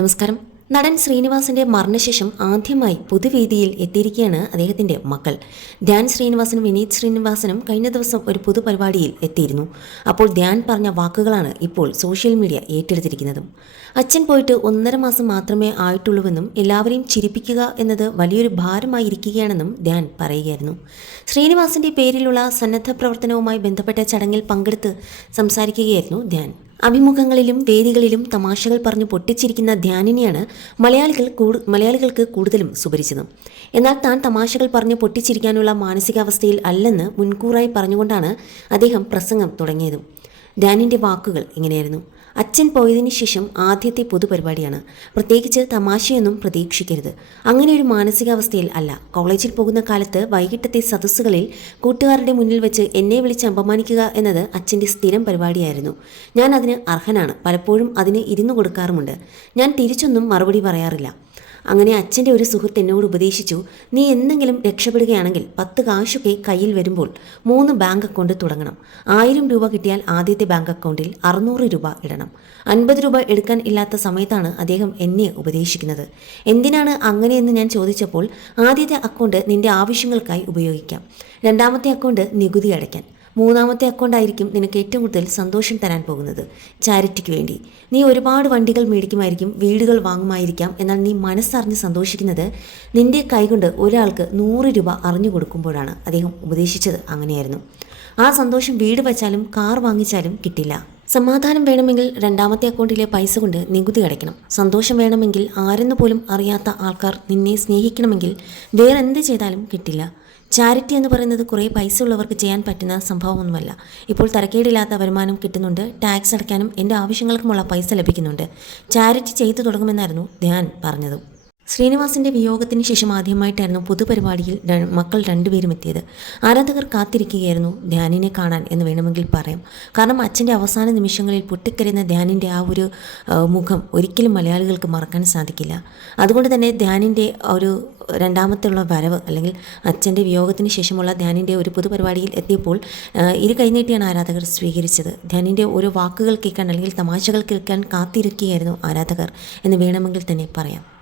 നമസ്കാരം. നടൻ ശ്രീനിവാസിന്റെ മരണശേഷം ആദ്യമായി പൊതുവേദിയിൽ എത്തിയിരിക്കുകയാണ് അദ്ദേഹത്തിന്റെ മക്കൾ. ധ്യാൻ ശ്രീനിവാസനും വിനീത് ശ്രീനിവാസനും കഴിഞ്ഞ ദിവസം ഒരു പൊതുപരിപാടിയിൽ എത്തിയിരുന്നു. അപ്പോൾ ധ്യാൻ പറഞ്ഞ വാക്കുകളാണ് ഇപ്പോൾ സോഷ്യൽ മീഡിയ ഏറ്റെടുത്തിരിക്കുന്നതും. അച്ഛൻ പോയിട്ട് ഒന്നര മാസം മാത്രമേ ആയിട്ടുള്ളൂവെന്നും എല്ലാവരെയും ചിരിപ്പിക്കുക എന്നത് വലിയൊരു ഭാരമായിരിക്കുകയാണെന്നും ധ്യാൻ പറയുകയായിരുന്നു. ശ്രീനിവാസിന്റെ പേരിലുള്ള സന്നദ്ധ പ്രവർത്തനവുമായി ബന്ധപ്പെട്ട ചടങ്ങിൽ പങ്കെടുത്ത് സംസാരിക്കുകയായിരുന്നു ധ്യാൻ. അഭിമുഖങ്ങളിലും വേദികളിലും തമാശകൾ പറഞ്ഞു പൊട്ടിച്ചിരിക്കുന്ന ധ്യാനിനെയാണ് മലയാളികൾ മലയാളികൾക്ക് കൂടുതലും സുപരിചിതം. എന്നാൽ താൻ തമാശകൾ പറഞ്ഞു പൊട്ടിച്ചിരിക്കാനുള്ള മാനസികാവസ്ഥയിൽ അല്ലെന്ന് മുൻകൂറായി പറഞ്ഞുകൊണ്ടാണ് അദ്ദേഹം പ്രസംഗം തുടങ്ങിയതും. ധ്യാനിന്റെ വാക്കുകൾ ഇങ്ങനെയായിരുന്നു. അച്ഛൻ പോയതിന് ശേഷം ആദ്യത്തെ പൊതുപരിപാടിയാണ്. പ്രത്യേകിച്ച് തമാശയൊന്നും പ്രതീക്ഷിക്കരുത്. അങ്ങനെ ഒരു മാനസികാവസ്ഥയിൽ അല്ല. കോളേജിൽ പോകുന്ന കാലത്ത് വൈകിട്ടത്തെ സദസ്സുകളിൽ കൂട്ടുകാരുടെ മുന്നിൽ വെച്ച് എന്നെ വിളിച്ച് അപമാനിക്കുക എന്നത് അച്ഛന്റെ സ്ഥിരം പരിപാടിയായിരുന്നു. ഞാൻ അതിന് അർഹനാണ്. പലപ്പോഴും അതിന് ഇരുന്നു കൊടുക്കാറുമുണ്ട്. ഞാൻ തിരിച്ചൊന്നും മറുപടി പറയാറില്ല. അങ്ങനെ അച്ഛന്റെ ഒരു സുഹൃത്ത് എന്നോട് ഉപദേശിച്ചു നീ എന്തെങ്കിലും രക്ഷപ്പെടുകയാണെങ്കിൽ പത്ത് കാശൊക്കെ കയ്യിൽ വരുമ്പോൾ മൂന്ന് ബാങ്ക് അക്കൗണ്ട് തുടങ്ങണം. ആയിരം രൂപ കിട്ടിയാൽ ആദ്യത്തെ ബാങ്ക് അക്കൗണ്ടിൽ അറുന്നൂറ് രൂപ ഇടണം. അൻപത് രൂപ എടുക്കാൻ ഇല്ലാത്ത സമയത്താണ് അദ്ദേഹം എന്നെ ഉപദേശിക്കുന്നത്. എന്തിനാണ് അങ്ങനെയെന്ന് ഞാൻ ചോദിച്ചപ്പോൾ ആദ്യത്തെ അക്കൗണ്ട് നിന്റെ ആവശ്യങ്ങൾക്കായി ഉപയോഗിക്കാം. രണ്ടാമത്തെ അക്കൗണ്ട് നികുതി അടയ്ക്കാൻ. മൂന്നാമത്തെ അക്കൗണ്ടായിരിക്കും നിനക്ക് ഏറ്റവും കൂടുതൽ സന്തോഷം തരാൻ പോകുന്നത്. ചാരിറ്റിക്ക് വേണ്ടി. നീ ഒരുപാട് വണ്ടികൾ മേടിക്കുമായിരിക്കും വീടുകൾ വാങ്ങുമായിരിക്കാം. എന്നാൽ നീ മനസ്സറിഞ്ഞ് സന്തോഷിക്കുന്നത് നിന്റെ കൈകൊണ്ട് ഒരാൾക്ക് നൂറ് രൂപ അറിഞ്ഞു കൊടുക്കുമ്പോഴാണ്. അദ്ദേഹം ഉപദേശിച്ചത് അങ്ങനെയായിരുന്നു. ആ സന്തോഷം വീട് വച്ചാലും കാർ വാങ്ങിച്ചാലും കിട്ടില്ല. സമാധാനം വേണമെങ്കിൽ രണ്ടാമത്തെ അക്കൗണ്ടിലെ പൈസ കൊണ്ട് നികുതി അടയ്ക്കണം. സന്തോഷം വേണമെങ്കിൽ ആരെന്ന് പോലും അറിയാത്ത ആൾക്കാർ നിന്നെ സ്നേഹിക്കണമെങ്കിൽ വേറെന്ത് ചെയ്താലും കിട്ടില്ല. ചാരിറ്റി എന്ന് പറയുന്നത് കുറേ പൈസ ഉള്ളവർക്ക് ചെയ്യാൻ പറ്റുന്ന സംഭവമൊന്നുമല്ല. ഇപ്പോൾ തരക്കേടില്ലാത്ത വരുമാനം കിട്ടുന്നുണ്ട്. ടാക്സ് അടയ്ക്കാനും എന്റെ ആവശ്യങ്ങൾക്കുമുള്ള പൈസ ലഭിക്കുന്നുണ്ട്. ചാരിറ്റി ചെയ്തു തുടങ്ങുമെന്നായിരുന്നു ധ്യാൻ പറഞ്ഞതും. ശ്രീനിവാസിന്റെ വിയോഗത്തിന് ശേഷം ആദ്യമായിട്ടായിരുന്നു പൊതുപരിപാടിയിൽ മക്കൾ രണ്ടുപേരും എത്തിയത്. ആരാധകർ കാത്തിരിക്കുകയായിരുന്നു ധ്യാനിനെ കാണാൻ എന്ന് വേണമെങ്കിൽ പറയാം. കാരണം അച്ഛന്റെ അവസാന നിമിഷങ്ങളിൽ പൊട്ടിക്കരുന്ന ധ്യാനിന്റെ ആ ഒരു മുഖം ഒരിക്കലും മലയാളികൾക്ക് മറക്കാൻ സാധിക്കില്ല. അതുകൊണ്ട് തന്നെ ധ്യാനിന്റെ ഒരു രണ്ടാമത്തെ ഉള്ള വരവ് അല്ലെങ്കിൽ അച്ഛന്റെ വിയോഗത്തിന് ശേഷമുള്ള ധ്യാനിന്റെ ഒരു പൊതുപരിപാടിയിൽ എത്തിയപ്പോൾ ഇരു കൈനീട്ടിയാണ് ആരാധകർ സ്വീകരിച്ചത്. ധ്യാനിന്റെ ഓരോ വാക്കുകൾ കേൾക്കാൻ അല്ലെങ്കിൽ തമാശകൾ കേൾക്കാൻ കാത്തിരിക്കുകയായിരുന്നു ആരാധകർ എന്ന് വേണമെങ്കിൽ തന്നെ പറയാം.